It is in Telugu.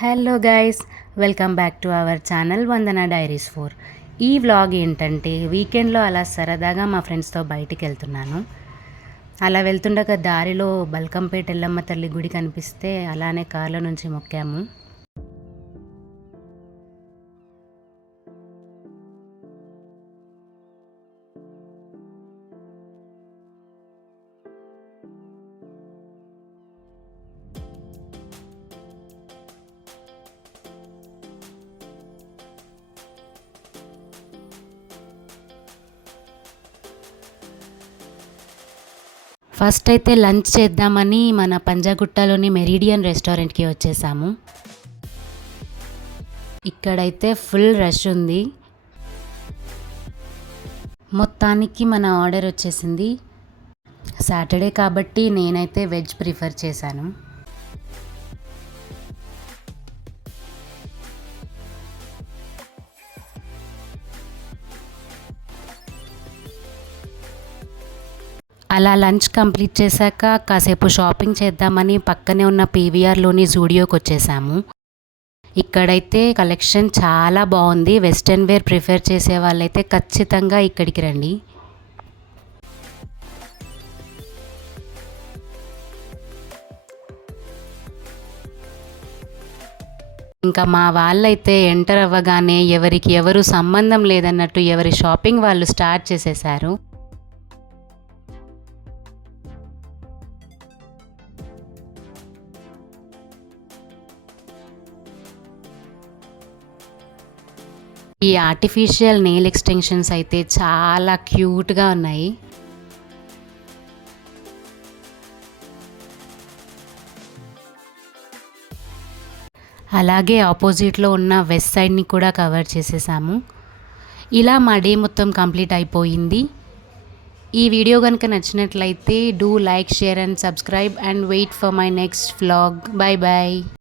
Hello guys, welcome back to our channel Vandana diaries 4. ఈ వ్లాగ్ ఏంటంటే వీకెండ్లో అలా సరదాగా మా ఫ్రెండ్స్తో బయటికి వెళ్తున్నాను. అలా వెళ్తుండగా దారిలో బల్కంపేట ఎల్లమ్మ తల్లి గుడి కనిపిస్తే అలానే కార్లో నుంచి మొక్కాము. ఫస్ట్ అయితే లంచ్ చేద్దామని మన పంజాగుట్టలోని మెరీడియన్ రెస్టారెంట్కి వచ్చేసాము. ఇక్కడైతే ఫుల్ రష్ ఉంది. మొత్తానికి మన ఆర్డర్ వచ్చేసింది. సాటర్డే కాబట్టి నేనైతే వెజ్ ప్రిఫర్ చేశాను. అలా లంచ్ కంప్లీట్ చేశాక కాసేపు షాపింగ్ చేద్దామని పక్కనే ఉన్న పీవీఆర్లోని జూడియోకి వచ్చేసాము. ఇక్కడైతే కలెక్షన్ చాలా బాగుంది. వెస్ట్రన్ వేర్ ప్రిఫర్ చేసే వాళ్ళైతే ఖచ్చితంగా ఇక్కడికి రండి. ఇంకా మా వాళ్ళైతే ఎంటర్ అవ్వగానే ఎవరికి ఎవరు సంబంధం లేదన్నట్టు ఎవరి షాపింగ్ వాళ్ళు స్టార్ట్ చేసేసారు. ఈ ఆర్టిఫిషియల్ నెయిల్ ఎక్స్టెన్షన్స్ అయితే చాలా క్యూట్గా ఉన్నాయి. అలాగే ఆపోజిట్లో ఉన్న వెస్ట్ సైడ్ని కూడా కవర్ చేసేసాము. ఇలా మా డే మొత్తం కంప్లీట్ అయిపోయింది. ఈ వీడియో కనుక నచ్చినట్లయితే do like, share and subscribe and wait for my next vlog. Bye bye.